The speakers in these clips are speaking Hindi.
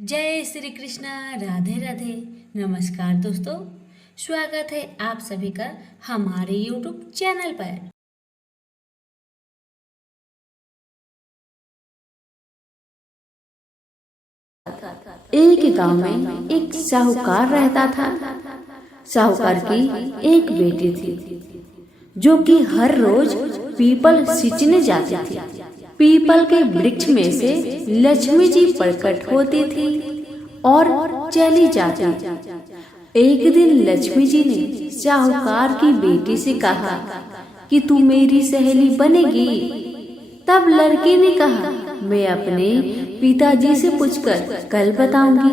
जय श्री कृष्णा। राधे राधे। नमस्कार दोस्तों, स्वागत है आप सभी का हमारे YouTube चैनल पर। एक गांव में एक साहूकार रहता था। साहूकार की एक बेटी थी जो कि हर रोज पीपल सींचने जाती थी। पीपल के वृक्ष में से लक्ष्मी जी प्रकट होती थी और चली जाती। एक दिन लक्ष्मी जी ने साहूकार की बेटी से कहा कि तू मेरी सहेली बनेगी। तब लड़की ने कहा, मैं अपने पिताजी से पूछकर कल बताऊंगी।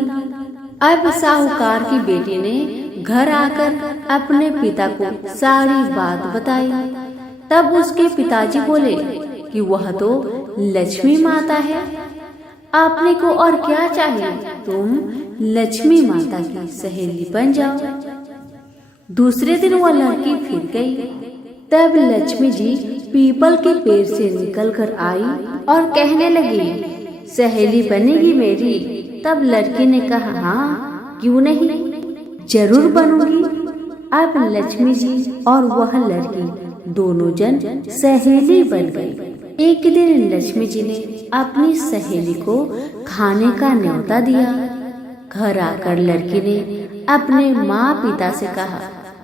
अब साहूकार की बेटी ने घर आकर अपने पिता को सारी बात बताई। तब उसके पिताजी बोले कि वह तो लक्ष्मी माता है, आपने को और क्या चाहिए, तुम लक्ष्मी माता की सहेली बन जाओ। दूसरे दिन वह लड़की फिर गई। तब लक्ष्मी जी पीपल के पेड़ से निकलकर आई और कहने लगी, सहेली बनेगी मेरी। तब लड़की ने कहा, हाँ क्यों नहीं, जरूर बनूंगी। अब लक्ष्मी जी और वह लड़की दोनों जन सहेली बन गई। एक दिन लक्ष्मी जी ने अपनी सहेली को खाने का न्योता दिया। घर आकर लड़की ने अपने माँ पिता से कहा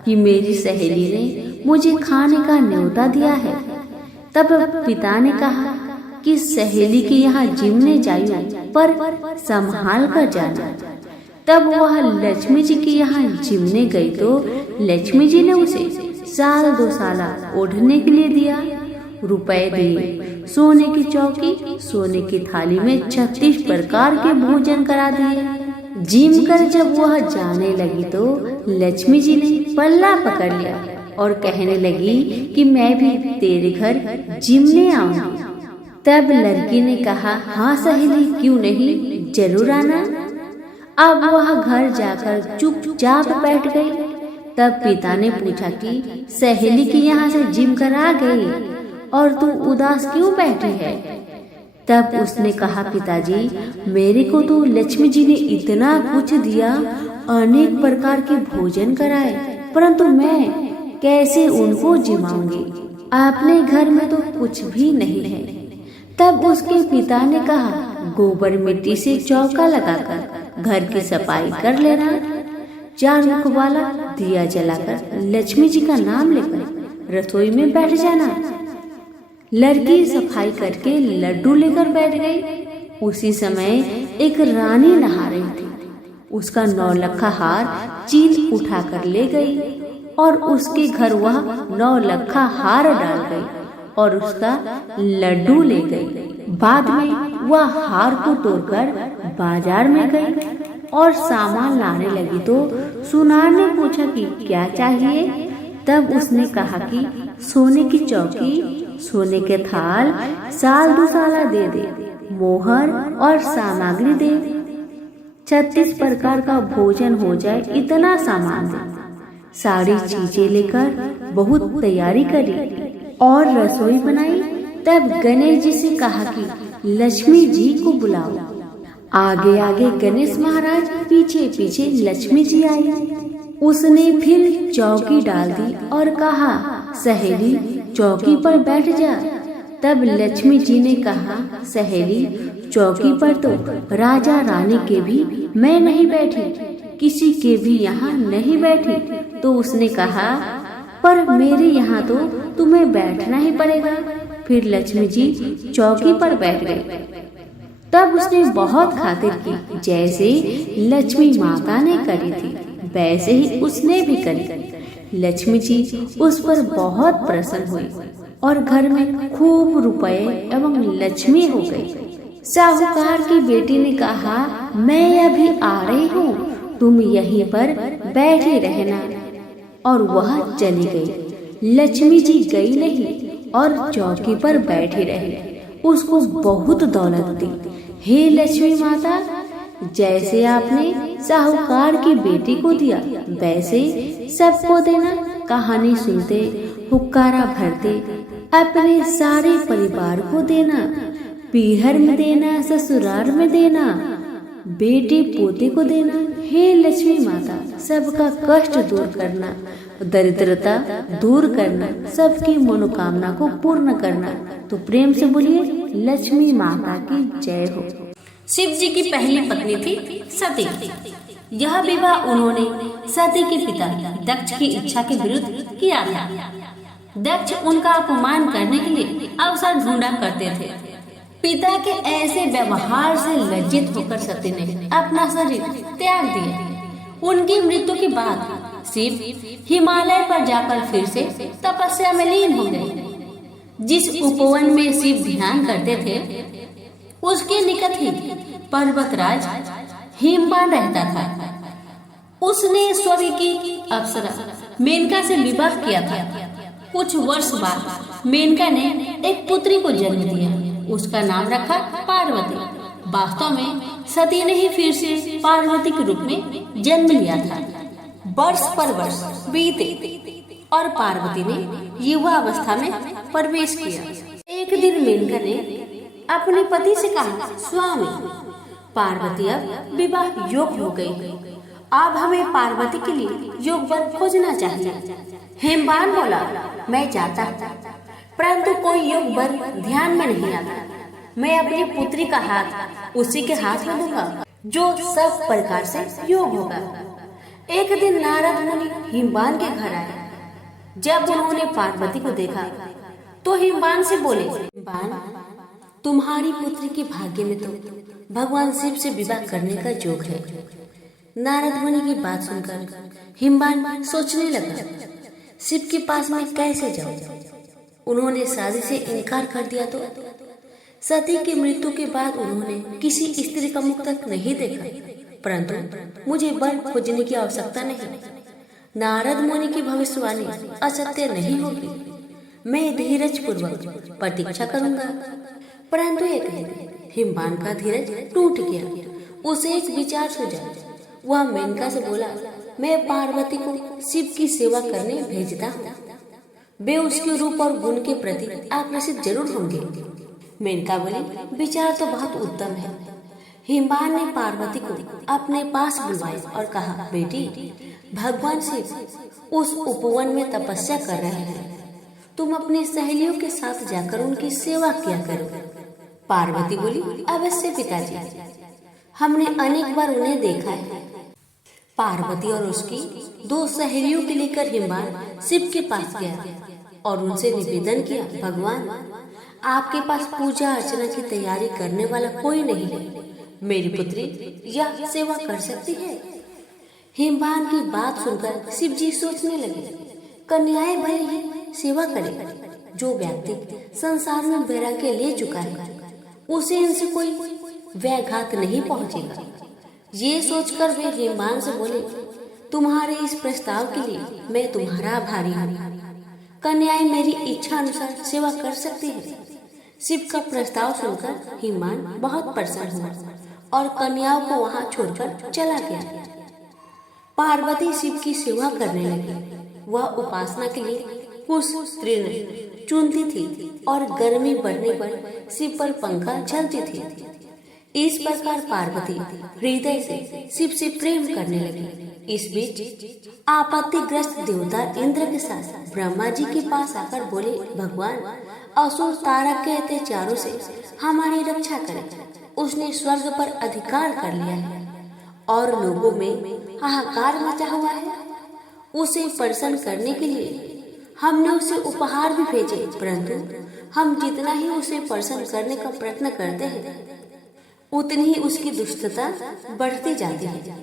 कि मेरी सहेली ने मुझे खाने का न्योता दिया है। तब पिता ने कहा कि सहेली के यहाँ जिमने जाइयो, पर संभाल कर जाना। तब वह लक्ष्मी जी के यहाँ जिमने गई तो लक्ष्मी जी ने उसे साल 2 साल ओढ़ने के लिए दिया। रुपए दिए, सोने की चौकी, सोने की थाली में 36 प्रकार के भोजन करा दिए। जिम कर जब वह जाने लगी तो लक्ष्मी जी ने पल्ला पकड़ लिया और कहने लगी कि मैं भी तेरे घर जिमने आऊंगी। तब लड़की ने कहा, हाँ सहेली क्यों नहीं, जरूर आना। अब वह घर जाकर चुपचाप बैठ गई। तब पिता ने पूछा कि सहेली के यहाँ से जिम कर आ गई और तू उदास क्यों बैठी है। तब उसने कहा, पिताजी मेरे को तो लक्ष्मी जी ने इतना कुछ दिया, अनेक प्रकार के भोजन कराए, परंतु मैं कैसे उनको जिमाऊंगी, आपने घर में तो कुछ भी नहीं है। तब उसके पिता ने कहा, गोबर मिट्टी से चौका लगाकर घर की सफाई कर लेना, 4 मुख वाला दिया जलाकर लक्ष्मी जी का नाम लेकर रसोई में बैठ जाना। लड़की सफाई करके लड्डू लेकर बैठ गई। उसी समय एक रानी नहा रही थी। उसका 9 लखा हार चील उठा कर ले गई और उसके घर वह 9 लखा हार डाल गई और उसका लड्डू ले गई। बाद में वह हार को तोड़कर बाजार में गई और सामान लाने लगी तो सुनार ने पूछा कि क्या चाहिए। तब उसने कहा कि सोने की चौकी, सोने के थाल, साल 2 साल दे दे, मोहर और सामग्री दे, 36 प्रकार का भोजन हो जाए, इतना सामान दे। सारी चीजें लेकर बहुत तैयारी करी और रसोई बनाई। तब गणेश जी से कहा कि लक्ष्मी जी को बुलाओ। आगे आगे गणेश महाराज, पीछे पीछे लक्ष्मी जी आई। उसने फिर चौकी डाल दी और कहा, सहेली चौकी पर बैठ जा। तब लक्ष्मी जी ने कहा, सहेली चौकी पर तो राजा रानी के भी मैं नहीं बैठी, किसी के भी यहाँ नहीं बैठी। तो उसने कहा, पर मेरे यहाँ तो तुम्हें बैठना ही पड़ेगा। फिर लक्ष्मी जी चौकी पर बैठ गई। तब उसने बहुत खातिर की, जैसे लक्ष्मी माता ने करी थी वैसे ही उसने भी करी। लक्ष्मी जी उस पर बहुत प्रसन्न हुई और घर में खूब रुपए एवं लक्ष्मी हो गई। साहूकार की बेटी ने कहा, मैं अभी आ रही हूँ, तुम यहीं पर बैठे रहना। और वह चली गई। लक्ष्मी जी गई नहीं और चौकी पर बैठी रही। उसको बहुत दौलत दी। हे लक्ष्मी माता, जैसे आपने साहूकार की बेटी को दिया वैसे सबको देना। कहानी सुनते, हुक्कारा भरते अपने सारे परिवार को देना, पीहर में देना, ससुराल में देना। बेटे पोते को देना, हे लक्ष्मी माता सबका कष्ट दूर करना, दरिद्रता दूर करना, सबकी मनोकामना को पूर्ण करना। तो प्रेम से बोलिए लक्ष्मी माता की जय हो। शिव जी की पहली पत्नी थी सती। यह विवाह उन्होंने सती के पिता दक्ष की इच्छा के विरुद्ध किया था। दक्ष उनका अपमान करने के लिए अवसर ढूंढा करते थे। पिता के ऐसे व्यवहार से लज्जित होकर सती ने अपना शरीर त्याग दिया। उनकी मृत्यु के बाद शिव हिमालय पर जाकर फिर से तपस्या में लीन हो गए। जिस उपवन में शिव ध्यान करते थे उसके निकट ही पर्वतराज हिमवान रहता था। उसने स्वर्ग की अप्सरा मेनका से विवाह किया था। कुछ वर्ष बाद मेनका ने एक पुत्री को जन्म दिया। उसका नाम रखा पार्वती। वास्तव में सती ने ही फिर से पार्वती के रूप में जन्म लिया था। वर्ष पर वर्ष बीते और पार्वती ने युवा अवस्था में प्रवेश किया। एक दिन मेनका ने अपने पति से कहा, स्वामी पार्वती अब विवाह योग्य हो गई। अब हमें पार्वती के लिए योग्य वर खोजना चाहिए। हिमवान बोला, मैं जाता हूँ, परंतु कोई योग्य वर ध्यान में नहीं आता। मैं अपनी पुत्री का हाथ उसी के हाथ में दूंगा जो सब प्रकार से योग्य होगा। एक दिन नारद मुनि हिमवान के घर आए। जब उन्होंने पार्वती को देखा तो हिमवान से बोले, हिमवान तुम्हारी पुत्री के भाग्य में तो भगवान शिव से विवाह करने का योग है। नारद मुनि की बात सुनकर हिमवान सोचने लगा, शिव के पास मैं कैसे जाऊं? उन्होंने शादी से इनकार कर दिया तो? सती की मृत्यु के बाद उन्होंने किसी स्त्री का मुख तक नहीं देखा, परंतु मुझे वर खोजने की आवश्यकता नहीं। नारद मुनि की भविष्यवाणी असत्य नहीं होगी। मैं धीरज पूर्वक प्रतीक्षा करूंगा। परंतु एक दिन हिमवान का धीरज टूट गया। उसे एक विचार सूझा। वह मेनका से बोला, मैं पार्वती को शिव की सेवा करने भेजता हूँ। वे उसके रूप और गुण के प्रति आकर्षित जरूर होंगे। मेनका बोली, विचार तो बहुत उत्तम है। हिमवान ने पार्वती को अपने पास बुलवाया और कहा, बेटी भगवान शिव उस उपवन में तपस्या कर रहे हैं। तुम अपनी सहेलियों के साथ जाकर उनकी सेवा किया करो। पार्वती बोली, अवश्य पिताजी, हमने अनेक बार उन्हें देखा है। पार्वती और उसकी दो सहेलियों के लेकर हिमवान शिव के पास गया और उनसे निवेदन किया, भगवान आपके पास पूजा अर्चना की तैयारी करने वाला कोई नहीं है। मेरी पुत्री यह सेवा कर सकती है। हिमवान की बात सुनकर शिव जी सोचने लगे, कन्याएं भले ही सेवा करे। जो व्यक्ति संसार में वैराग्य ले चुका है उसे इनसे कोई व्याघात नहीं पहुंचेगा। ये सोचकर वे हिमवान से बोले, तुम्हारे इस प्रस्ताव के लिए मैं तुम्हारा आभारी हूँ। कन्याएं मेरी इच्छा अनुसार सेवा कर सकती है। शिव का प्रस्ताव सुनकर हिमवान बहुत प्रसन्न हुआ और कन्याओं को वहां छोड़कर चला गया। पार्वती शिव की सेवा करने लगी। वह उपासना के लिए कुछ स्त्री चुनती थी और गर्मी बढ़ने पर शिव पर पंखा झलती थी। इस प्रकार पार्वती हृदय से शिव से प्रेम करने लगी। इस बीच आपत्तिग्रस्त देवता इंद्र के साथ ब्रह्मा जी के पास आकर बोले, भगवान असुर तारक के अत्याचारों से हमारी रक्षा करें। उसने स्वर्ग पर अधिकार कर लिया है और लोगों में हाहाकार मचा हुआ है। उसे प्रसन्न करने के लिए हमने उसे उपहार भी भेजे, परंतु हम जितना ही उसे प्रसन्न करने का प्रयत्न करते हैं उतनी ही उसकी दुष्टता बढ़ती जाती है।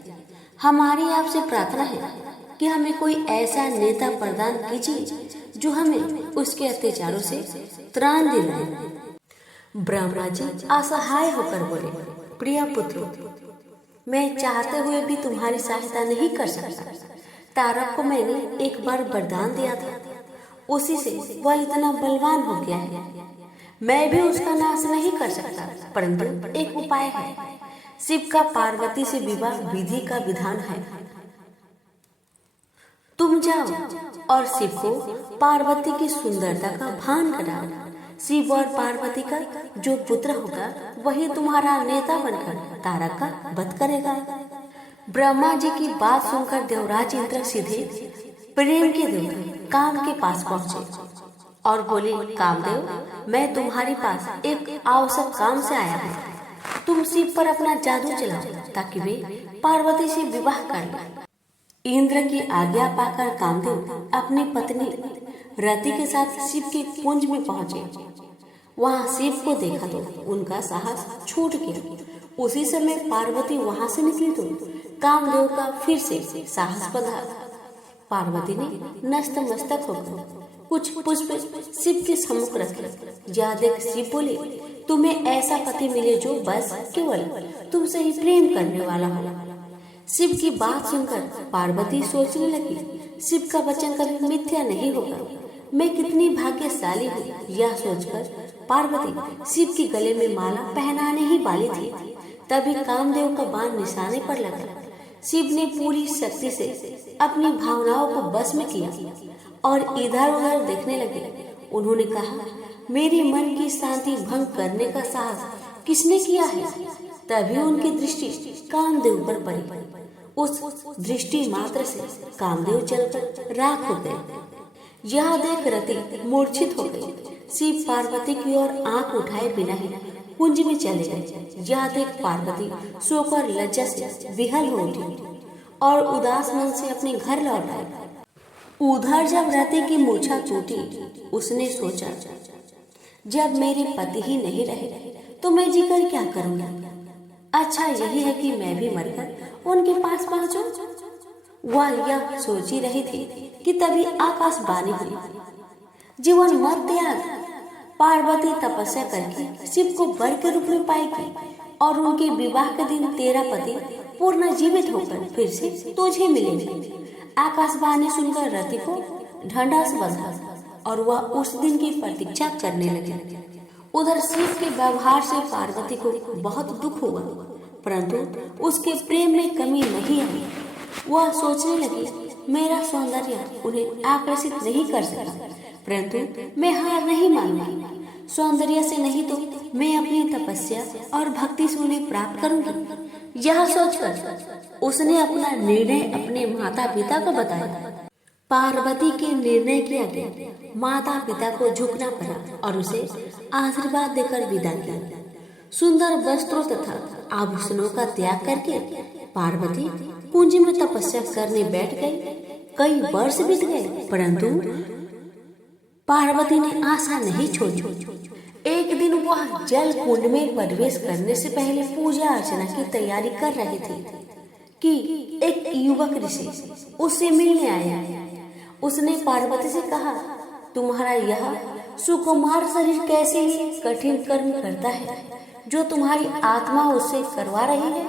हमारी आपसे प्रार्थना है कि हमें कोई ऐसा नेता प्रदान कीजिए जो हमें उसके अत्याचारों से त्राण दिलाए। ब्रह्मा जी असहाय होकर बोले, प्रिय पुत्र, मैं चाहते हुए भी तुम्हारी सहायता नहीं कर सकता। तारक को मैंने एक बार वरदान दिया था, उसी से वह इतना बलवान हो गया है। मैं भी उसका नाश नहीं कर सकता, परंतु एक उपाय है। शिव का पार्वती से विवाह विधि का विधान है। तुम जाओ और शिव को पार्वती की सुंदरता का भान कराओ। शिव और पार्वती का जो पुत्र होगा वही तुम्हारा नेता बनकर तारक का वध करेगा। ब्रह्मा जी की बात सुनकर देवराज इंद्र सीधे प्रेम के देवता काम के पास पहुँचे और बोले, कामदेव, मैं तुम्हारे पास एक आवश्यक काम से आया हूँ। तुम शिव पर अपना जादू चलाओ ताकि वे पार्वती से विवाह कर लें। इंद्र की आज्ञा पाकर कामदेव अपनी पत्नी रति के साथ शिव के कुंज में पहुंचे। वहां शिव को देखा तो उनका साहस छूट गया। उसी समय पार्वती वहां से निकली तो कामदेव का फिर से साहस बंधा। पार्वती ने नस्त मस्तक होकर कुछ पुष्प शिव के सम्मुख रखे। जा देख शिव बोले, तुम्हें ऐसा पति मिले जो बस केवल तुमसे ही प्रेम करने वाला हो। शिव की बात सुनकर पार्वती सोचने लगी, शिव का वचन कभी मिथ्या नहीं होगा। मैं कितनी भाग्यशाली हूँ। यह सोचकर पार्वती शिव के गले में माला पहनाने ही वाली थी, तभी कामदेव का बाण निशाने पर लगा। शिव ने पूरी शक्ति से अपनी भावनाओं को बस में किया और इधर उधर देखने लगे। उन्होंने कहा, मेरी मन की शांति भंग करने का साहस किसने किया है? तभी उनकी दृष्टि कामदेव पर पड़ी। उस दृष्टि मात्र से कामदेव जलकर राख हो गए। यह देख रति मूर्छित हो गई। शिव पार्वती की ओर आंख उठाए बिना ही कुंज में चले गए। यह देख पार्वती सोकर लज्जा से विहल हो उठी और उदास मन से अपने घर लौट आई। उधर जब रति की मूर्छा टूटी, उसने सोचा, जब मेरे पति ही नहीं रहे तो मैं जीकर क्या करूंगा? अच्छा यही है कि मैं भी मरकर उनके पास पहुंचूं। वह यह सोच ही रही थी कि तभी आकाशवाणी हुई, जीवन मत त्याग। पार्वती तपस्या करके शिव को वर के रूप में पाएगी और उनके विवाह के दिन तेरा पति पूर्ण जीवित होकर फिर से तुझे मिलेंगे। आकाशवाणी सुनकर रति को ढंढास बंधा और वह उस दिन की प्रतीक्षा करने लगी। उधर शिव के व्यवहार से पार्वती को बहुत दुख हुआ, परंतु उसके प्रेम में कमी नहीं आई। वह सोचने लगी, मेरा सौंदर्य उन्हें आकर्षित नहीं कर सका, परंतु मैं हार नहीं मानूंगी। सौंदर्य से नहीं तो मैं अपनी तपस्या और भक्ति से उन्हें प्राप्त करूंगी। यह सोचकर उसने अपना निर्णय अपने माता पिता को बताया। पार्वती के निर्णय के आगे माता पिता को झुकना पड़ा और उसे आशीर्वाद देकर विदा किया। सुंदर वस्त्रों तथा आभूषणों का त्याग करके पार्वती कुंज में तपस्या करने बैठ गई। कई वर्ष बीत गए, परंतु पार्वती ने आशा नहीं छोड़ी। एक दिन वह जल कुंड में प्रवेश करने से पहले पूजा अर्चना की तैयारी कर रही थी कि एक युवक ऋषि उससे मिलने आया। उसने पार्वती से कहा, तुम्हारा यह सुकुमार शरीर कैसे ही कठिन कर्म करता है जो तुम्हारी आत्मा उससे करवा रही है।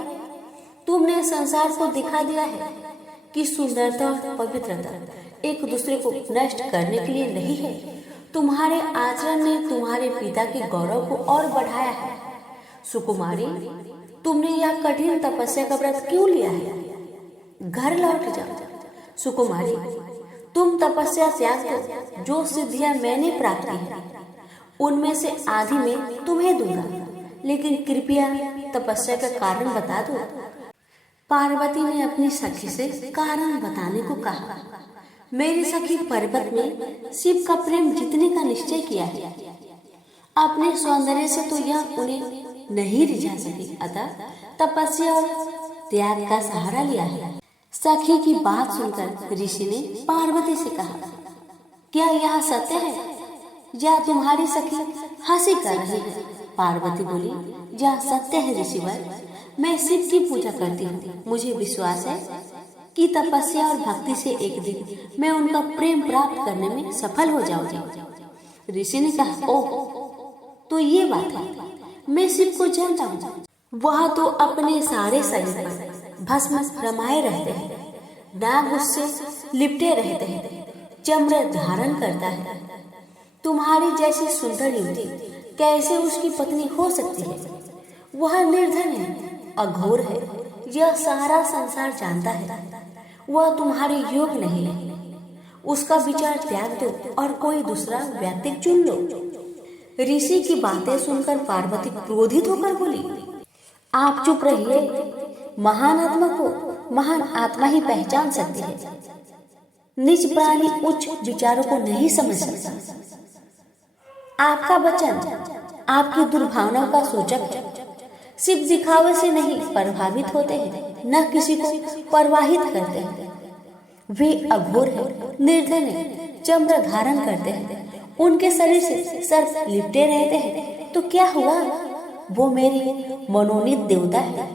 तुमने संसार को दिखा दिया है कि सुंदरता और पवित्रता एक दूसरे को नष्ट करने के लिए नहीं है। तुम्हारे आचरण ने तुम्हारे पिता के गौरव को और बढ़ाया है। सुकुमारी, तुमने यह कठिन तपस्या का व्रत क्यों लिया है? घर लौट जाओ। सुकुमारी, तुम तपस्या त्याग दो। जो सिद्धियां मैंने प्राप्त की है उनमें से आधी मैं तुम्हें दूंगा, लेकिन कृपया तपस्या का कारण बता दो। पार्वती ने अपनी सखी से कारण बताने को कहा। मेरी सखी पर्वत में शिव का प्रेम जीतने का निश्चय किया है। अपने सौंदर्य से तो यह उन्हें नहीं रिझा सकी, अतः तपस्या और त्याग का सहारा लिया है। सखी की बात सुनकर ऋषि ने पार्वती से कहा, क्या यह सत्य है या तुम्हारी सखी हंसी कर रही है? पार्वती बोली, यह सत्य है ऋषिवर। मैं शिव की पूजा करती हूँ। मुझे विश्वास है कि तपस्या और भक्ति से एक दिन मैं उनका प्रेम प्राप्त करने में सफल हो जाऊंगी। ऋषि ने कहा, ओह, तो ये बात है। मैं शिव को जानता हूँ। वह तो अपने सारे शरीर पर भस्म रमाए रहते हैं, नाग उससे लिपटे रहते हैं, चम्र धारण करता है। तुम्हारी जैसी सुंदर युवती कैसे उसकी पत्नी हो सकती है? वह निर्धन है, अघोर है, यह सारा संसार जानता है। वह तुम्हारे योग नहीं है। उसका विचार त्याग दो और कोई दूसरा व्यक्ति चुन लो। ऋषि की बातें सुनकर पार्वती क्रोधित होकर बोली, आप चुप रहिए। महान आत्मा को महान आत्मा ही पहचान सकती है, नीच प्राणी उच्च विचारों को नहीं समझ सकता। आपका वचन आपकी दुर्भावनाओं का सूचक है। सिर्फ दिखावे से नहीं प्रभावित होते हैं, न किसी को प्रवाहित करते हैं। वे अघोर है, निर्धन है, चम्र धारण करते हैं, उनके शरीर से सर्प लिपटे रहते हैं। तो क्या हुआ, वो मेरी मनोनीत देवता है।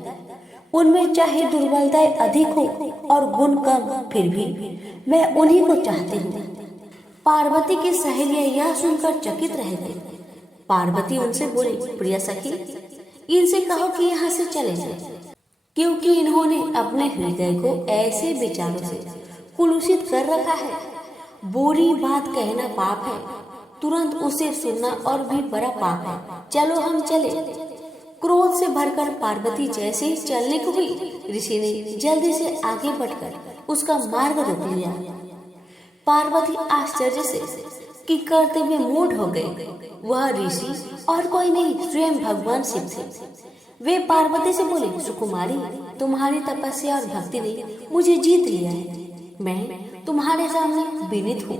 उनमें चाहे दुर्बलताएं अधिक हो और गुण कम, फिर भी मैं उन्हीं को चाहती हूँ। पार्वती की सहेलियां यह सुनकर चकित रह गई। पार्वती उनसे बोली, प्रिय सखी, इनसे कहो कि यहाँ से चले जाए, क्योंकि इन्होंने अपने हृदय को ऐसे विचारों से कुलुषित कर रखा है। बुरी बात कहना पाप है, तुरंत उसे सुनना और भी बड़ा पाप है। चलो हम चले। क्रोध से भरकर पार्वती जैसे ही चलने को हुई, ऋषि ने जल्दी से आगे बढ़कर उसका मार्ग रोक लिया। पार्वती आश्चर्य से कि कर्तव्य मूढ़ हो गए। वह ऋषि और कोई नहीं, स्वयं भगवान शिव थे। वे पार्वती से बोले, सुकुमारी, तुम्हारी तपस्या और भक्ति ने मुझे जीत लिया है। मैं तुम्हारे सामने विनीत हूँ,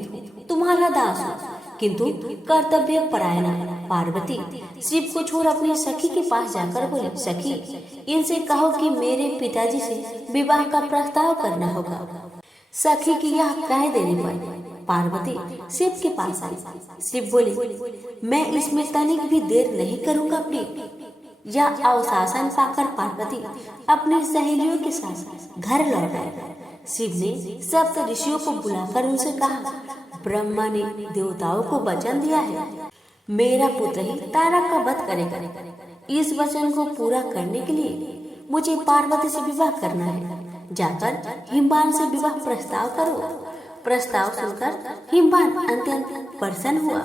तुम्हारा दास हूँ, किंतु कर्तव्य परायण। पार्वती शिव को छोड़ अपनी सखी के पास जाकर बोले, सखी, इनसे कहो कि मेरे पिताजी से विवाह का प्रस्ताव करना होगा। सखी की यह कह देने पर पार्वती शिव के पास आई। शिव बोले, मैं इसमें तनिक भी देर नहीं करूंगा प्रिय। यह अवशासन पाकर पार्वती अपनी सहेलियों के साथ घर लौट आए। शिव ने सप्त ऋषियों को बुलाकर उनसे कहा, ब्रह्मा ने देवताओं को वचन दिया है, मेरा पुत्र ही तारक का वध करेगा। इस वचन को पूरा करने के लिए मुझे पार्वती से विवाह करना है। जाकर हिमवान से विवाह प्रस्ताव करो। प्रस्ताव सुनकर हिमवान अत्यंत प्रसन्न हुआ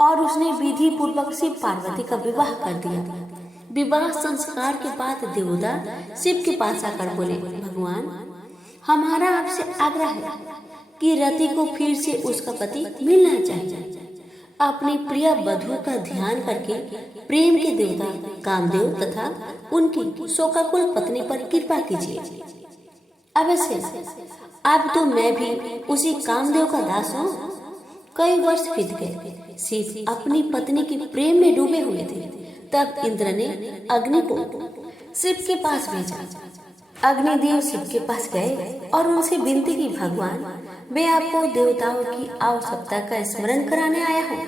और उसने विधि पूर्वक शिव पार्वती का विवाह कर दिया। विवाह संस्कार के बाद देवता शिव के पास आकर बोले, भगवान, हमारा आपसे आग्रह है कि रति को फिर से उसका पति मिलना चाहिए। अपनी प्रिय वधू का ध्यान करके प्रेम के देवता कामदेव तथा उनकी शोकाकुल पत्नी पर कृपा कीजिए। अवश्य, अब तो मैं भी उसी कामदेव का दास हूँ। कई वर्ष बीत गए। शिव अपनी पत्नी के प्रेम में डूबे हुए थे। तब इंद्र ने अग्नि को शिव के पास भेजा। अग्निदेव शिव के पास गए और उनसे विनती की, भगवान, मैं आपको देवताओं की आवश्यकता का स्मरण कराने आया हूँ।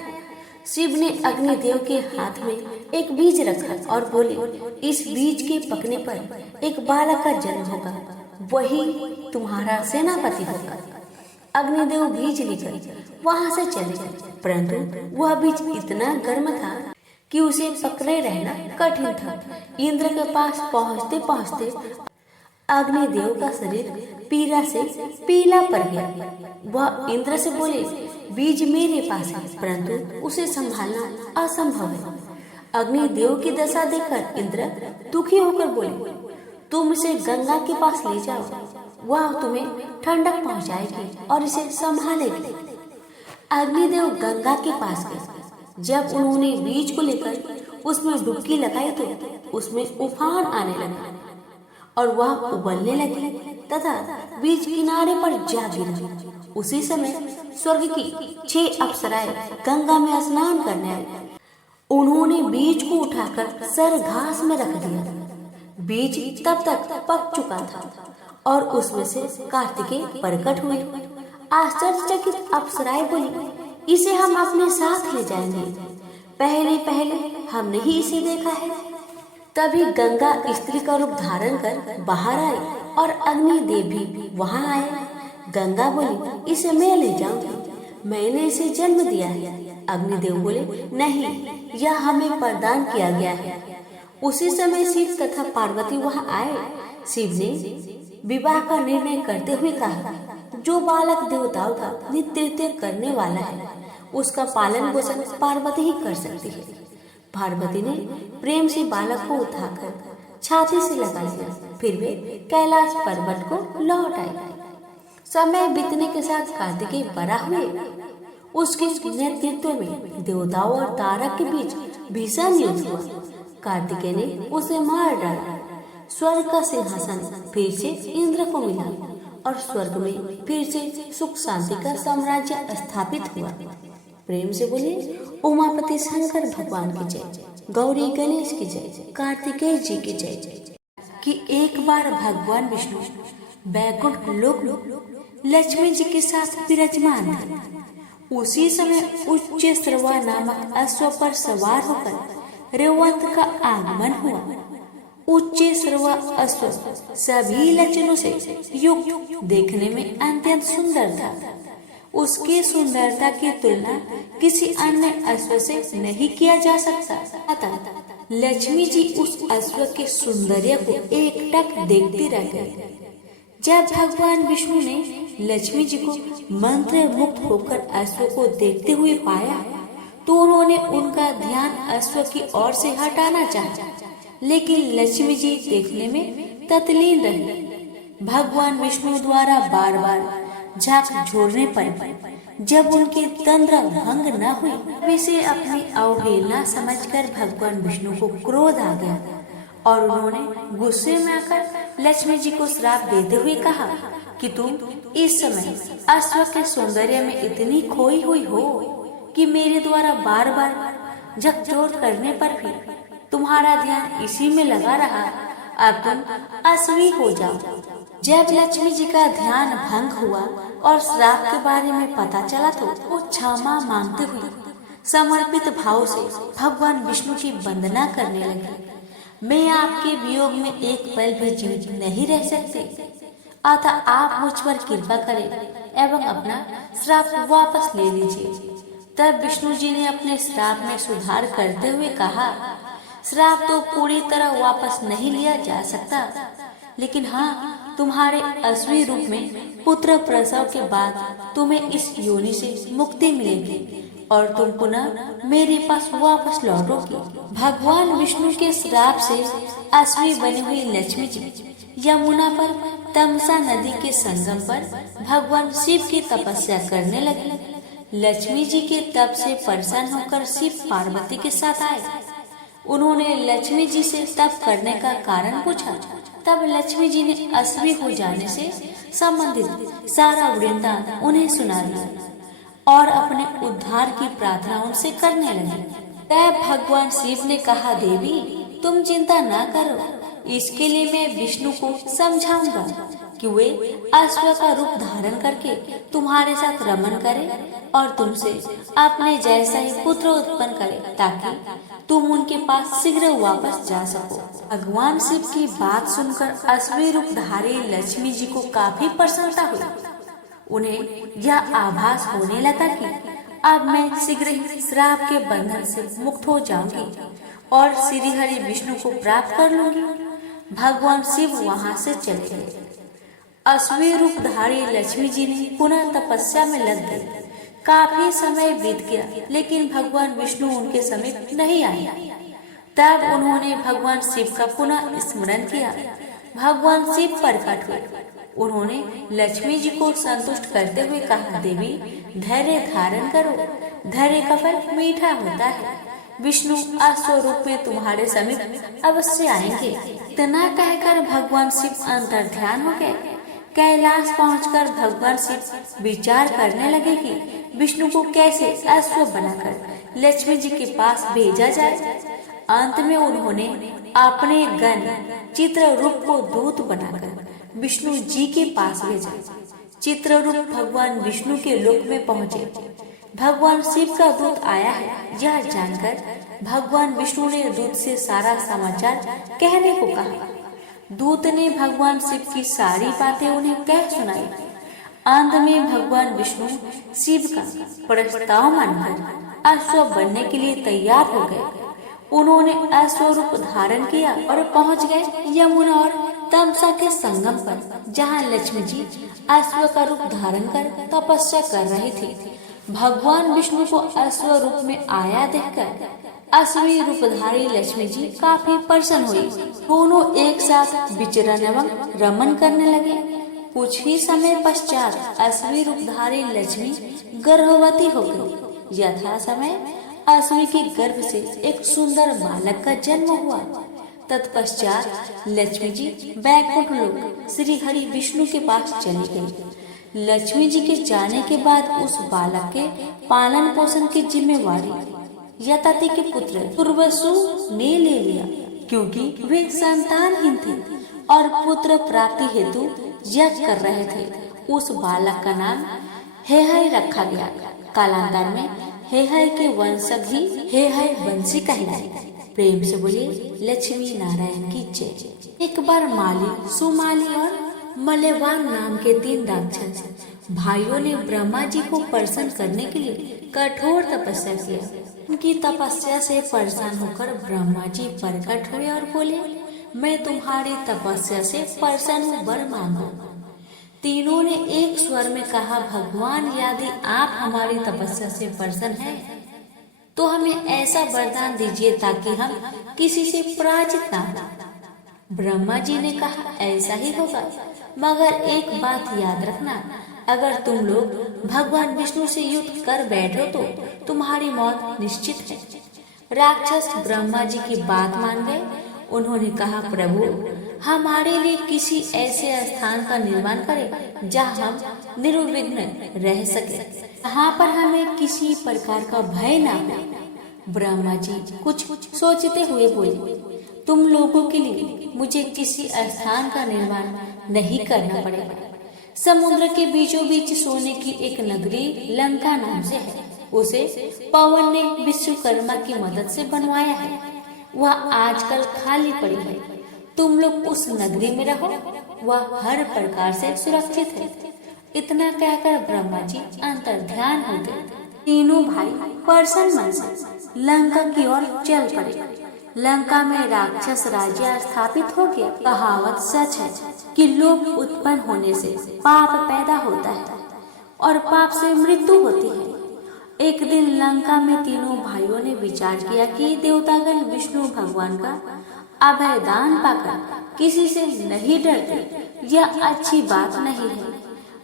शिव ने अग्निदेव के हाथ में एक बीज रखा और बोले, इस बीज के पकने पर एक बालक का जन्म होगा, वही तुम्हारा सेनापति होगा। अग्निदेव बीज लेकर वहां से चले गए, परंतु वह बीज इतना गर्म था कि उसे पकड़े रहना कठिन था। इंद्र के पास पहुँचते पहुँचते अग्निदेव का शरीर पीला से पीला पड़ गया। वह इंद्र से बोले, बीज मेरे पास है, परंतु उसे संभालना असंभव है। अग्निदेव की दशा देखकर इंद्र दुखी होकर बोले, तुम इसे गंगा के पास ले जाओ, वह तुम्हें ठंडक पहुंचाएगी और इसे संभालेगी। अग्निदेव गंगा के पास गए। जब उन्होंने बीज को लेकर उसमें डुबकी लगाई तो उसमें उफान आने लगा और वह उबलने लगी तथा बीज किनारे पर जा गिरा। उसी समय स्वर्ग की 6 अप्सराएं गंगा में स्नान करने आई। उन्होंने बीज को उठाकर सर घास में रख दिया। बीज तब तक पक चुका था और उसमें से कार्तिकेय प्रकट हुए। आश्चर्यचकित अप्सराएं बोली, इसे हम अपने साथ ले जाएंगे। पहले हमने ही इसे देखा है। तभी गंगा स्त्री का रूप धारण कर बाहर आई और अग्निदेव भी वहां आए। गंगा बोली, इसे मैं ले जाऊंगी, मैंने इसे जन्म दिया है। अग्निदेव बोले, नहीं, यह हमें प्रदान किया गया है। उसी समय शिव तथा पार्वती वहां आए। शिव ने विवाह का निर्णय करते हुए कहा, जो बालक देवताओं का नित्य करने वाला है उसका पालन पोषण पार्वती ही कर सकती है। पार्वती ने प्रेम से बालक को उठाकर छाती से लगा लिया। फिर वे कैलाश पर्वत को लौट आए। समय बीतने के साथ कार्तिकेय बड़ा हुए। उसके नेतृत्व में देवताओं और तारक के बीच भीषण युद्ध हुआ। कार्तिकेय ने उसे मार डाला। स्वर्ग का सिंहासन फिर से इंद्र को मिला और स्वर्ग में फिर से सुख शांति का साम्राज्य स्थापित हुआ। प्रेम से बोलिए उमापति शंकर भगवान की जय, गौरी गणेश की जय, कार्तिकेय जी की जय। कि एक बार भगवान विष्णु बैकुंठ लोक लक्ष्मी जी के साथ विराजमान थे। उसी समय उच्च श्रवा नामक अश्व पर सवार होकर रेवंत का आगमन हुआ। उच्च श्रवा अश्व सभी लक्षणों से युक्त, देखने में अत्यंत सुंदर था। उसकी सुंदरता की तुलना किसी अन्य अश्व से नहीं किया जा सकता। अतः लक्ष्मी जी उस अश्व के सौंदर्य को एकटक देखती रह गई। जब भगवान विष्णु ने लक्ष्मी जी को मंत्र मुक्त होकर अश्व को देखते हुए पाया तो उन्होंने उनका ध्यान अश्व की ओर से हटाना चाहा, लेकिन लक्ष्मी जी देखने में तत्लीन रही। भगवान विष्णु द्वारा बार बार झांक झोरने पर जब उनकी तंद्रा भंग न हुई, तब इसे अपनी अवहेलना समझकर भगवान विष्णु को क्रोध आ गया और उन्होंने गुस्से में आकर लक्ष्मी जी को श्राप देते हुए कहा कि तुम इस समय अश्व के सौंदर्य में इतनी खोई हुई हो कि मेरे द्वारा बार बार झकझोर करने पर भी तुम्हारा ध्यान इसी में लगा रहा। अब तुम अश्वी हो जाओ। जब लक्ष्मी जी का ध्यान भंग हुआ और श्राप के बारे में पता चला तो वो क्षमा मांगते हुए समर्पित भाव से भगवान विष्णु की वंदना करने लगी। मैं आपके वियोग में एक पल भी जीवित नहीं रह सकती, अतः आप मुझ पर कृपा करें एवं अपना श्राप वापस ले लीजिए। तब विष्णु जी ने अपने श्राप में सुधार करते हुए कहा, श्राप तो पूरी तरह वापस नहीं लिया जा सकता, लेकिन हाँ, तुम्हारे अश्वी रूप में पुत्र प्रसव के बाद तुम्हें इस योनि से मुक्ति मिलेगी और तुम पुनः मेरे पास वापस लौटोगी। भगवान विष्णु के श्राप से अश्वी बनी हुई लक्ष्मी जी यमुना पर तमसा नदी के संगम पर भगवान शिव की तपस्या करने लगी। लक्ष्मी जी के तप से प्रसन्न होकर शिव पार्वती के साथ आए। उन्होंने लक्ष्मी जी से तप करने का कारण पूछा। तब लक्ष्मी जी ने अश्वी हो जाने से संबंधित सारा वृंदावन उन्हें सुना दिया और अपने उद्धार की प्रार्थना उनसे करने लगे। तब भगवान शिव ने कहा, देवी तुम चिंता न करो, इसके लिए मैं विष्णु को समझाऊंगा कि वे अश्व का रूप धारण करके तुम्हारे साथ रमन करें और तुमसे अपने जैसा ही पुत्र उत्पन्न करें ताकि तुम उनके पास शीघ्र वापस जा सको। भगवान शिव की बात सुनकर अश्वी रूपधारी लक्ष्मी जी को काफी प्रसन्नता हुई। उन्हें यह आभास होने लगा कि अब मैं शीघ्र ही श्राप के बंधन से मुक्त हो जाऊंगी और श्री हरि विष्णु को प्राप्त कर लूंगी। भगवान शिव वहां से चले गए। अश्वी रूपधारी लक्ष्मी जी ने पुनः तपस्या में लग गई। काफी समय बीत गया, लेकिन भगवान विष्णु उनके समीप नहीं आए। तब उन्होंने भगवान शिव का पुनः स्मरण किया। भगवान शिव प्रकट हुए। उन्होंने लक्ष्मी जी को संतुष्ट करते हुए कहा, देवी धैर्य धारण करो, धैर्य का फल मीठा होता है। विष्णु अश्व रूप में तुम्हारे समीप अवश्य आएंगे। इतना कहकर भगवान शिव अंतर्ध्यान हो गए। कैलाश पहुंचकर भगवान शिव विचार करने लगे कि विष्णु को कैसे अश्व बनाकर लक्ष्मी जी के पास भेजा जाए। अंत में उन्होंने अपने गण चित्र रूप को दूत बनाकर विष्णु जी के पास भेजा। चित्र रूप भगवान विष्णु के लोक में पहुँचे। भगवान शिव का दूत आया है यह जानकर भगवान विष्णु ने दूत से सारा समाचार कहने को कहा। दूत ने भगवान शिव की सारी बातें उन्हें कह सुनाई। अंत में भगवान विष्णु शिव का प्रस्ताव मानकर अश्व बनने के लिए तैयार हो गए। उन्होंने अश्व रूप धारण किया और पहुंच गए यमुना और तमसा के संगम पर, जहां लक्ष्मी जी अश्व का रूप धारण कर तपस्या कर रही थी। भगवान विष्णु को अश्व रूप में आया देखकर अश्वी रूपधारी लक्ष्मी जी काफी प्रसन्न हुई। दोनों एक साथ विचरण एवं रमन करने लगे। कुछ ही समय पश्चात अश्वी रूपधारी लक्ष्मी गर्भवती हो गई। यथा समय अश्वी के गर्भ से एक सुंदर बालक का जन्म हुआ। तत्पश्चात लक्ष्मी जी बैकुंठ लोक श्री हरि विष्णु के पास चली गई। लक्ष्मी जी के जाने के बाद उस बालक के पालन पोषण की जिम्मेवारी यताति के पुत्र पूर्वसु ने ले लिया, क्योंकि वे संतानहीन थे और पुत्र प्राप्ति हेतु यज्ञ कर रहे थे। उस बालक का नाम हेहय रखा गया। कालांतर में हेहय के वंशज ही हेहय वंशी कहलाए। प्रेम से बोलिए लक्ष्मी नारायण की जय। एक बार माली, सुमाली और मल्यवान नाम के 3 राक्षस भाइयों ने ब्रह्मा जी को प्रसन्न करने के लिए कठोर तपस्या किया। उनकी तपस्या से परेशान होकर ब्रह्मा जी प्रकट हुए और बोले, मैं तुम्हारी तपस्या से प्रसन्न हूँ, वर मांगो। तीनों ने एक स्वर में कहा, भगवान यदि आप हमारी तपस्या से प्रसन्न हैं तो हमें ऐसा वरदान दीजिए ताकि हम किसी से पराजित ना हो। ब्रह्मा जी ने कहा, ऐसा ही होगा, मगर एक बात याद रखना, अगर तुम लोग भगवान विष्णु से युद्ध कर बैठो तो तुम्हारी मौत निश्चित है। राक्षस ब्रह्मा जी की बात मान गए। उन्होंने कहा, प्रभु हमारे लिए किसी ऐसे स्थान का निर्माण करें जहाँ हम निर्विघ्न रह सके, जहाँ पर हमें किसी प्रकार का भय ना हो। ब्रह्मा जी कुछ सोचते हुए बोले, तुम लोगों के लिए मुझे किसी स्थान का निर्माण नहीं करना पड़ेगा। समुद्र के बीचों बीच सोने की एक नगरी लंका नाम से है। उसे पवन ने विश्वकर्मा की मदद से बनवाया है। वह आजकल खाली पड़ी है। तुम लोग उस नगरी में रहो, वह हर प्रकार से सुरक्षित है। इतना कहकर ब्रह्मा जी अंतर्ध्यान हो गए। तीनों भाई प्रसन्न मन से लंका की ओर चल पड़े। लंका में राक्षस राज्य स्थापित हो गया। कहावत सच है कि लोभ उत्पन्न होने से पाप पैदा होता है और पाप से मृत्यु होती है। एक दिन लंका में तीनों भाइयों ने विचार किया कि देवतागण विष्णु भगवान का अभय दान पाकर किसी से नहीं डरते, यह अच्छी बात नहीं है।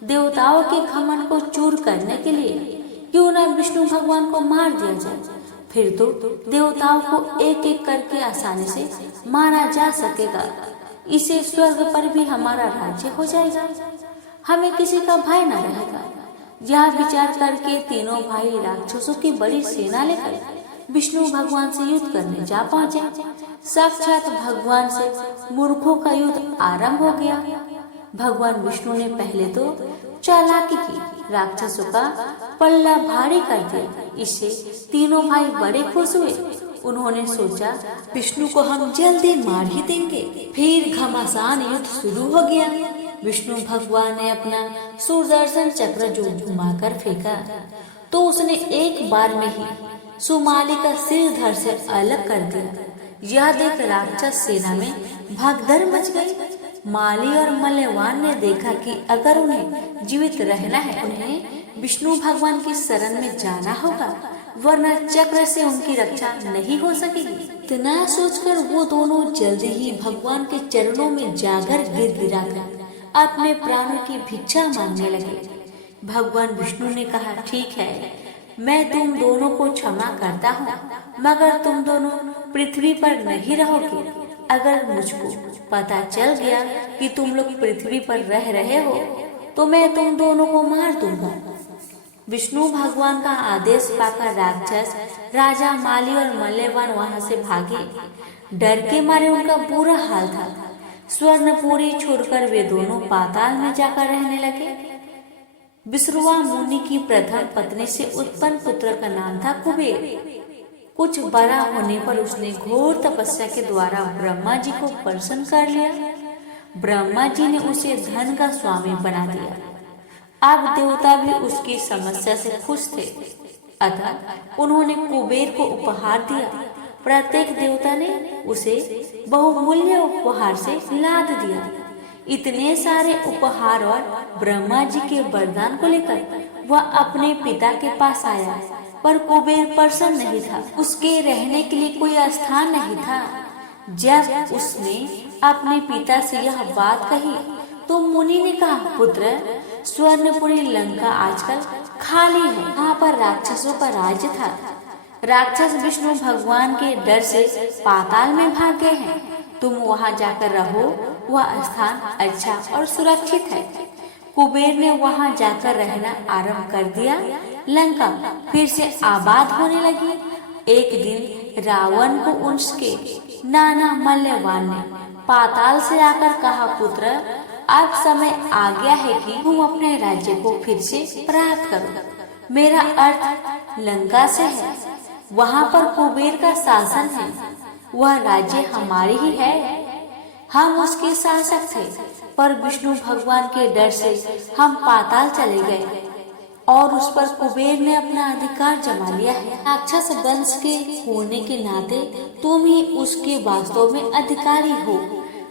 देवताओं के घमंड को चूर करने के लिए क्यों न विष्णु भगवान को मार दिया जाए, फिर तो देवताओं को एक एक करके आसानी से मारा जा सकेगा। इसे स्वर्ग पर भी हमारा राज्य हो जाएगा, हमें किसी का भय न रहेगा। यह विचार करके तीनों भाई राक्षसों की बड़ी सेना लेकर विष्णु भगवान से युद्ध करने जा पहुंचे। साक्षात भगवान से मूर्खों का युद्ध आरंभ हो गया। भगवान विष्णु ने पहले तो चालाकी की, राक्षसों का पल्ला भारी कर दिया। इससे तीनों भाई बड़े खुश हुए। उन्होंने सोचा, विष्णु को हम जल्दी मार ही देंगे। फिर घमासान युद्ध शुरू हो गया। विष्णु भगवान ने अपना सुदर्शन चक्र जो घुमाकर फेंका तो उसने एक बार में ही सुमाली का सिर धड़ से अलग कर दिया। यह देख राक्षस सेना में भगदड़ मच गई। माली और मल्यवान ने देखा कि अगर उन्हें जीवित रहना है, उन्हें विष्णु भगवान की शरण में जाना होगा, वरना चक्र से उनकी रक्षा नहीं हो सकेगी। इतना सोचकर वो दोनों जल्दी ही भगवान के चरणों में जाकर गिड़गिड़ाकर अपने प्राणों की भिक्षा मांगने लगे। भगवान विष्णु ने कहा, ठीक है, मैं तुम दोनों को क्षमा करता हूँ, मगर तुम दोनों पृथ्वी पर नहीं रहोगे। अगर मुझको पता चल गया कि तुम लोग पृथ्वी पर रह रहे हो तो मैं तुम दोनों को मार दूंगा। विष्णु भगवान का आदेश पाकर राक्षस राजा माली और मल्यवान वहां से भागे। डर के मारे उनका बुरा हाल था। स्वर्णपुरी छोड़कर वे दोनों पाताल में जाकर रहने लगे। विश्रुवा मुनि की प्रथम पत्नी से उत्पन्न पुत्र का नाम था कुबेर। कुछ बड़ा होने पर उसने घोर तपस्या के द्वारा ब्रह्मा जी को प्रसन्न कर लिया। ब्रह्मा जी ने उसे धन का स्वामी बना दिया। अब देवता भी उसकी समस्या से खुश थे, अतः उन्होंने कुबेर को उपहार दिया। प्रत्येक देवता ने उसे बहुमूल्य उपहार से लाद दिया। इतने सारे उपहार और ब्रह्मा जी के वरदान को लेकर वह अपने पिता के पास आया, पर कुबेर प्रसन्न नहीं था। उसके रहने के लिए कोई स्थान नहीं था। जब उसने अपने पिता से यह बात कही तो मुनि ने कहा, पुत्र, स्वर्णपुरी लंका आजकल खाली है। वहाँ पर राक्षसों का राज्य था। राक्षस विष्णु भगवान के डर से पाताल में भाग गए हैं। तुम वहाँ जाकर रहो, वह स्थान अच्छा और सुरक्षित है। कुबेर ने वहाँ जाकर रहना आरंभ कर दिया। लंका फिर से आबाद होने लगी। एक दिन रावण को उसके नाना मल्लवान ने पाताल से आकर कहा, पुत्र, अब समय आ गया है कि तुम अपने राज्य को फिर से प्राप्त करो। मेरा अर्थ लंका से है। वहाँ पर कुबेर का शासन है। वह राज्य हमारी ही है। हम उसके शासक थे, पर विष्णु भगवान के डर से हम पाताल चले गए और उस पर कुबेर ने अपना अधिकार जमा लिया है। राक्षस वंश के होने के नाते तुम ही उसके वास्तव में अधिकारी हो।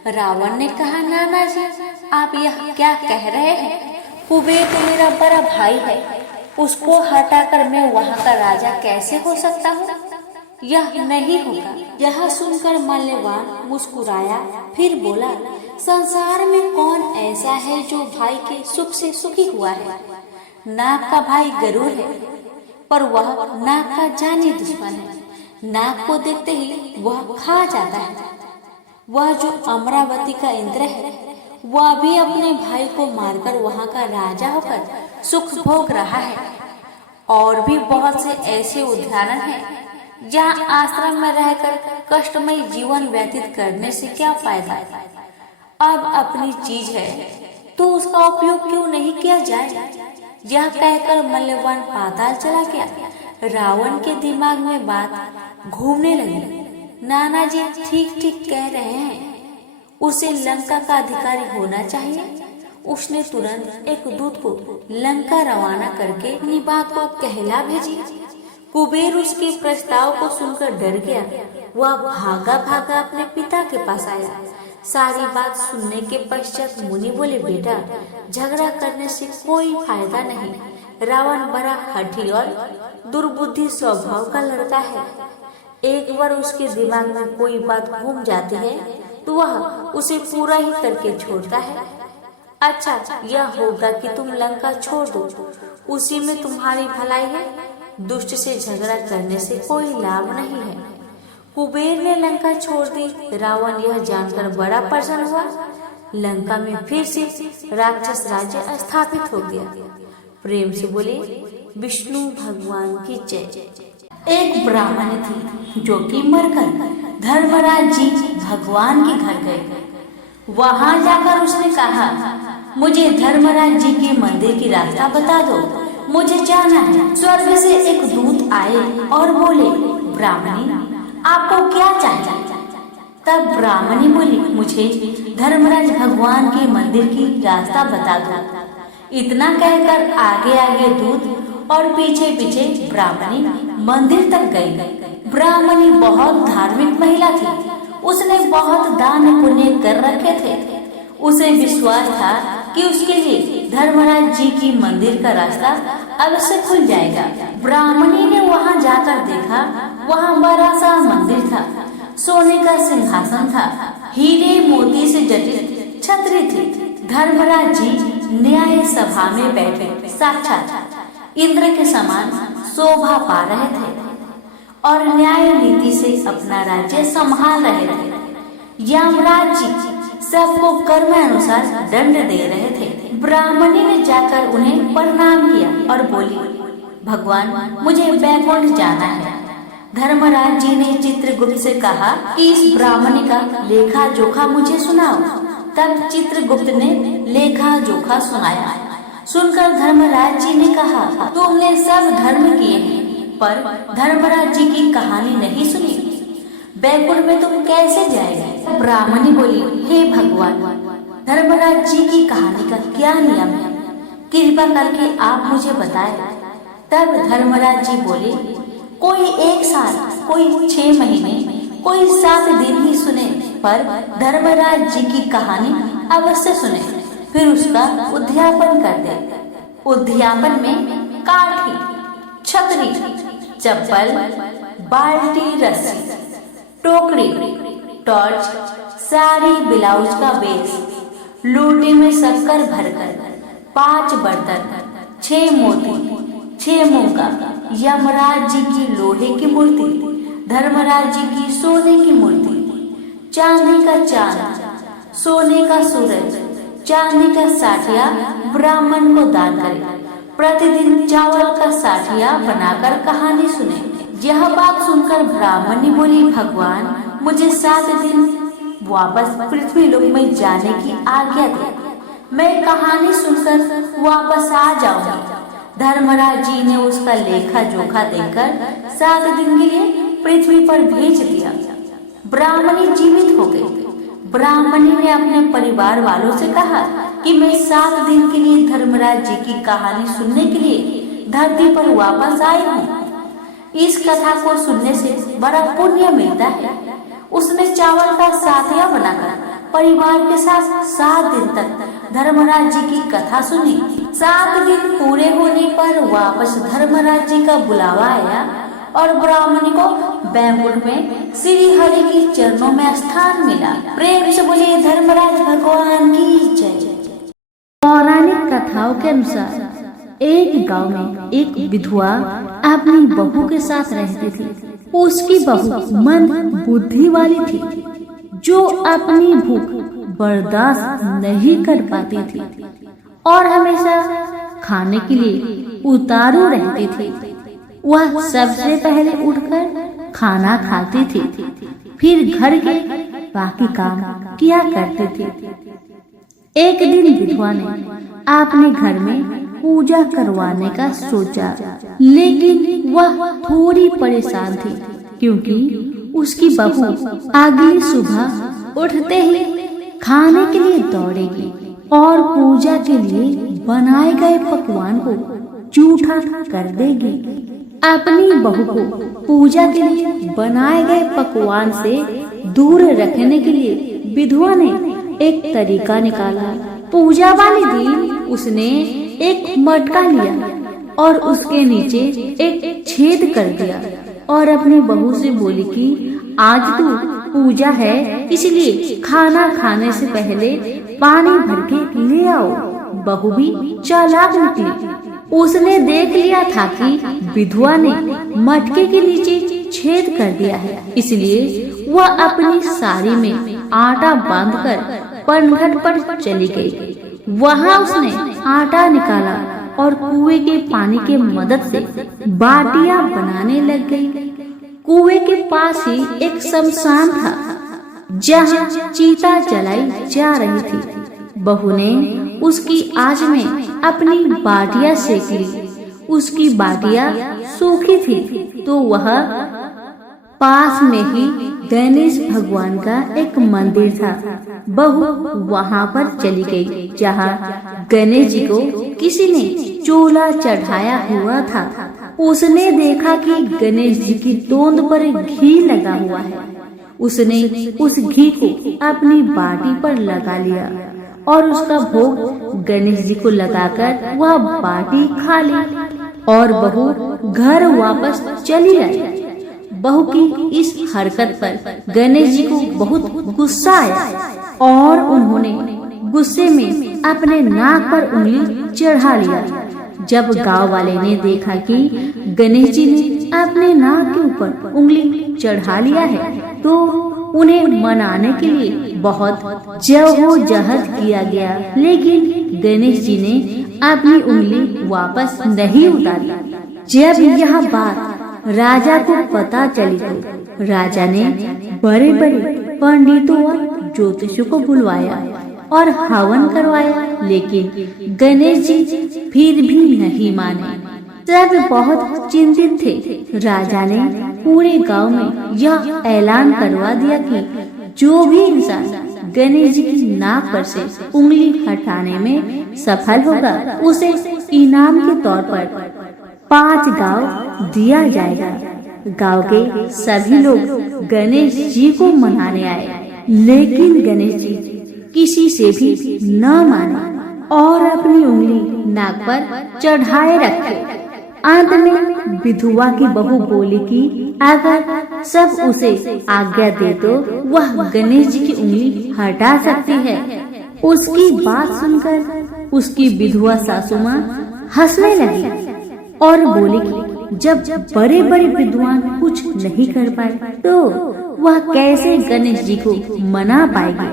रावण ने कहा, नाना जी, आप यह क्या कह रहे हैं? कुबेर तो मेरा बड़ा भाई है। उसको हटाकर मैं वहाँ का राजा कैसे हो सकता हूँ? यह नहीं होगा। यह सुनकर मल्लवान मुस्कुराया, फिर बोला, संसार में कौन ऐसा है जो भाई के सुख से सुखी हुआ है? नाग का भाई गरुड़ है, पर वह नाग का जानी दुश्मन है। नाग को देखते ही वह खा जाता है। वह जो अमरावती का इंद्र है, वह भी अपने भाई को मारकर वहाँ का राजा होकर सुख भोग रहा है। और भी बहुत से ऐसे उदाहरण हैं जहाँ आश्रम में रहकर कष्टमय जीवन व्यतीत करने से क्या फायदा। अब अपनी चीज है तो उसका उपयोग क्यों नहीं किया जाए? यह कहकर मल्लवान पाताल चला गया। रावण के दिमाग में बात घूमने लगी। नाना जी ठीक ठीक कह रहे हैं, उसे लंका का अधिकारी होना चाहिए। उसने तुरंत एक दूत को लंका रवाना करके अपनी बात को कहला भेजी। कुबेर उसके प्रस्ताव को सुनकर डर गया। वह भागा भागा अपने पिता के पास आया। सारी बात सुनने के पश्चात मुनि बोले, बेटा, झगड़ा करने से कोई फायदा नहीं। रावण बड़ा हठी और दुर्बुद्धि स्वभाव का लड़का है। एक बार उसके दिमाग में कोई बात घूम जाती है तो वह उसे पूरा ही करके छोड़ता है। अच्छा, यह होगा कि तुम लंका छोड़ दो, उसी में तुम्हारी भलाई है। दुष्ट से झगड़ा करने से कोई लाभ नहीं है। कुबेर ने लंका छोड़ दी। रावण यह जानकर बड़ा प्रसन्न हुआ। लंका में फिर से राक्षस राज्य स्थापित हो गया। प्रेम से बोले, विष्णु भगवान की जय। एक ब्राह्मण थी जो कि मरकर धर्मराज जी भगवान के घर गए। वहां जाकर उसने कहा, मुझे धर्मराज जी के मंदिर की रास्ता बता दो, मुझे जाना है। स्वर्ग से एक दूत आए और बोले, ब्राह्मणी, आपको क्या चाहिए? तब ब्राह्मणी बोली, मुझे धर्मराज भगवान के मंदिर की रास्ता बता दो। इतना कहकर आगे आगे दूत और पीछे पीछे ब्राह्मणी मंदिर तक गई। ब्राह्मणी बहुत धार्मिक महिला थी। उसने बहुत दान पुण्य कर रखे थे। उसे विश्वास था कि उसके लिए धर्मराज जी की मंदिर का रास्ता अवश्य खुल जाएगा। ब्राह्मणी ने वहां जाकर देखा, वहां बड़ा सा मंदिर था। सोने का सिंहासन था। हीरे मोती से जटित छतरी थी। धर्मराज जी न्याय सभा में बैठे साक्षात इंद्र के समान शोभा पा रहे थे और न्याय नीति से अपना राज्य संभाल रहे थे। यमराज जी सबको कर्म अनुसार दंड दे रहे थे। ब्राह्मणी ने जाकर उन्हें प्रणाम किया और बोली, भगवान, मुझे बैकुंठ जाना है। धर्मराज जी ने चित्रगुप्त से कहा कि इस ब्राह्मणी का लेखा जोखा मुझे सुनाओ। तब चित्रगुप्त ने लेखा जोखा सुनाया। सुनकर धर्मराज जी ने कहा, तुमने सब धर्म किए हैं, पर धर्मराज जी की कहानी नहीं सुनी। बैकुंठ में तुम कैसे जाएंगे? ब्राह्मणी बोली, हे भगवान, धर्मराज जी की कहानी का क्या नियम है? कृपा करके आप मुझे बताएं। तब धर्मराज जी बोले, कोई 1 साल, कोई 6 महीने, कोई 7 दिन ही सुने, पर धर्मराज जी की कहानी अवश्य सुने, फिर उसका उद्यापन कर दे। उद्यापन में काठी, छतरी, चप्पल, बाल्टी, रस्सी, टोकरी, टॉर्च, साड़ी, ब्लाउज का बेस, लोटे में शक्कर भरकर 5 बर्तन, 6 मोती, 6 मूंगा, यमराज जी की लोहे की मूर्ति, धर्मराज जी की सोने की मूर्ति, चांदी का चांद, सोने का सूरज, चांदी का साठिया ब्राह्मण को दान करें। प्रतिदिन चावल का साठिया बनाकर कहानी सुने। यह बात सुनकर ब्राह्मणी बोली, भगवान मुझे 7 दिन वापस पृथ्वी लोक में जाने की आज्ञा दे, मैं कहानी सुनकर वापस आ जाऊंगी। धर्मराज जी ने उसका लेखा जोखा देकर 7 दिन के लिए पृथ्वी पर भेज दिया। ब्राह्मणी जीवित हो गई। ब्राह्मणी ने अपने परिवार वालों से कहा कि मैं 7 दिन के लिए धर्मराज जी की कहानी सुनने के लिए धरती पर वापस आई हूँ। इस कथा को सुनने से बड़ा पुण्य मिलता है। उसने चावल का साठिया बनाकर परिवार के साथ 7 दिन तक धर्मराज जी की कथा सुनी। 7 दिन पूरे होने पर वापस धर्मराज जी का बुलावा आया और ब्राह्मणी को बैकुंठ में श्री हरि के चरणों में स्थान मिला। प्रेम से बोलिए धर्मराज भगवान की जय। पौराणिक कथाओं के अनुसार एक गांव में एक विधवा अपनी बहू के साथ रहती थी। उसकी बहू मंद बुद्धि वाली थी, जो अपनी भूख बर्दाश्त नहीं कर पाती थी और हमेशा खाने के लिए उतारू रहती थी। वह सबसे पहले उठकर खाना खाती थी, फिर घर के बाकी काम किया करती थी। एक दिन विधवा ने अपने घर में पूजा करवाने का सोचा, लेकिन वह थोड़ी परेशान थी क्योंकि उसकी बहू अगली सुबह उठते ही खाने के लिए दौड़ेगी और पूजा के लिए बनाए गए पकवान को जूठा कर देगी। अपनी बहू को पूजा के लिए बनाए गए पकवान से दूर रखने के लिए विधवा ने एक तरीका निकाला। पूजा वाले दिन उसने एक मटका लिया और उसके नीचे एक छेद कर दिया और अपनी बहू से बोली कि आज तो पूजा है, इसलिए खाना खाने से पहले पानी भर के ले आओ। बहू भी चालाक निकली। उसने देख लिया था कि विधवा ने मटके के नीचे छेद कर दिया है, इसलिए वह अपनी साड़ी में आटा बांधकर पनघट पर चली गई। वहां उसने आटा निकाला और कुएं के पानी के मदद से बाटियां बनाने लग गई। कुएं के पास ही एक शमशान था जहां चीता जलाई जा रही थी। बहू ने उसकी आंच में अपनी बाटियां सेक ली। उसकी बाटियां सूखी थी तो वह पास में ही गणेश भगवान का एक मंदिर था। बहू वहां पर चली गई जहां गणेश जी को किसी ने चूल्हा चढ़ाया हुआ था। उसने देखा कि गणेश जी की तोंद पर घी लगा हुआ है। उसने उस घी को अपनी बाटी पर लगा लिया और उसका भोग गणेश जी को लगाकर वह बाटी खा ली और बहू घर वापस चली आई। बहू की इस हरकत पर गणेश जी को बहुत गुस्सा आया और उन्होंने गुस्से में अपने नाक पर उंगली चढ़ा लिया। जब गांव वाले ने देखा कि गणेश जी ने अपने नाक के ऊपर उंगली चढ़ा लिया है तो उन्हें मनाने के लिए बहुत जद्दोजहद किया गया, लेकिन गणेश जी ने अपनी उंगली वापस नहीं उतारी। जब यह बात राजा को पता चली तो राजा ने बड़े बड़े पंडितों और ज्योतिषियों को बुलवाया और हवन करवाया, लेकिन गणेश जी फिर भी नहीं माने। सब बहुत चिंतित थे। राजा ने पूरे गांव में यह ऐलान करवा दिया कि जो भी इंसान गणेश जी की नाक पर से उंगली हटाने में सफल होगा उसे इनाम के तौर पर 5 गांव दिया जाएगा। गांव के सभी लोग गणेश जी को मनाने आए, लेकिन गणेश जी किसी से भी न माने और अपनी उंगली नाक पर चढ़ाए रखे। अंत में विधवा की बहू बोली कि अगर सब उसे आज्ञा दे तो वह गणेश जी की उंगली हटा सकती है। उसकी बात सुनकर उसकी विधवा सासू माँ हंसने लगी और बोली कि जब बड़े बड़े विद्वान कुछ नहीं कर पाए तो वह कैसे गणेश जी को मना पाएगी।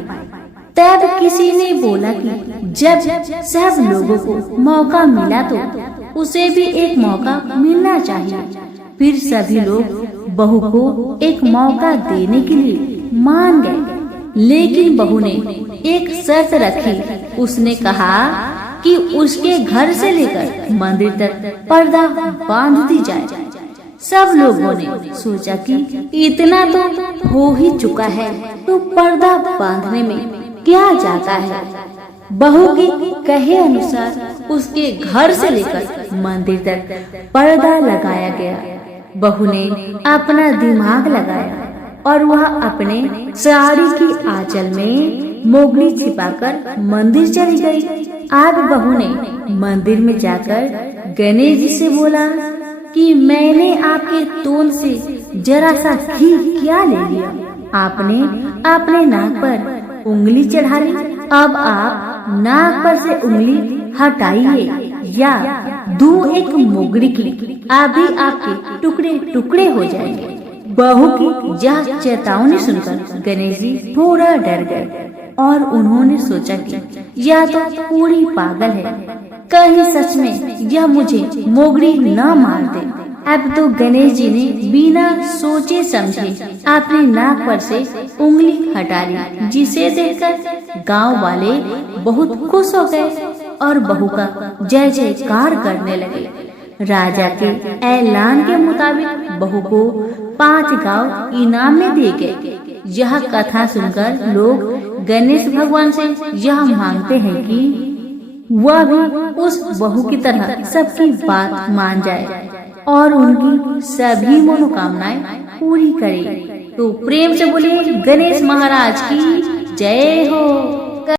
तब किसी ने बोला कि जब सब लोगों को मौका मिला तो उसे भी एक मौका मिलना चाहिए। फिर सभी लोग बहू को एक मौका देने के लिए मान गए, लेकिन बहू ने एक शर्त रखी। उसने कहा कि उसके घर से लेकर मंदिर तक पर्दा बांध दी जाए। सब लोगों ने सोचा कि इतना तो हो ही चुका है तो पर्दा बांधने में क्या जाता है। बहू के कहे अनुसार उसके घर से लेकर मंदिर तक पर्दा लगाया गया। बहू ने अपना दिमाग लगाया और वह अपने साड़ी की आंचल में मोगली छिपाकर मंदिर चली गई। आज बहू ने मंदिर में जाकर गणेश जी से बोला कि मैंने आपके तोल से जरा सा घी क्या ले लिया, आपने अपने नाक पर उंगली चढ़ा ली। अब आप नाक पर से उंगली हटाइए या दूं एक मोगरी की, अभी आपके टुकड़े टुकड़े हो जाएंगे। बहू की यह चेतावनी सुनकर गणेश जी थोड़ा डर गए और उन्होंने सोचा कि यह तो पूरी पागल है, कहीं सच में यह मुझे मोगरी न मार दे। अब तो गणेश जी ने बिना सोचे समझे अपनी नाक पर से उंगली हटा ली, जिसे देखकर गांव वाले बहुत खुश हो गए और बहू का जय जयकार करने लगे। राजा के ऐलान के मुताबिक बहू को 5 गांव इनाम में दिए गए। यह कथा सुनकर लोग गणेश भगवान से यह मांगते हैं कि वह भी उस बहू की तरह सबकी बात मान जाए और उनकी सभी मनोकामनाएं पूरी करे। तो प्रेम से बोलिए गणेश महाराज की जय हो।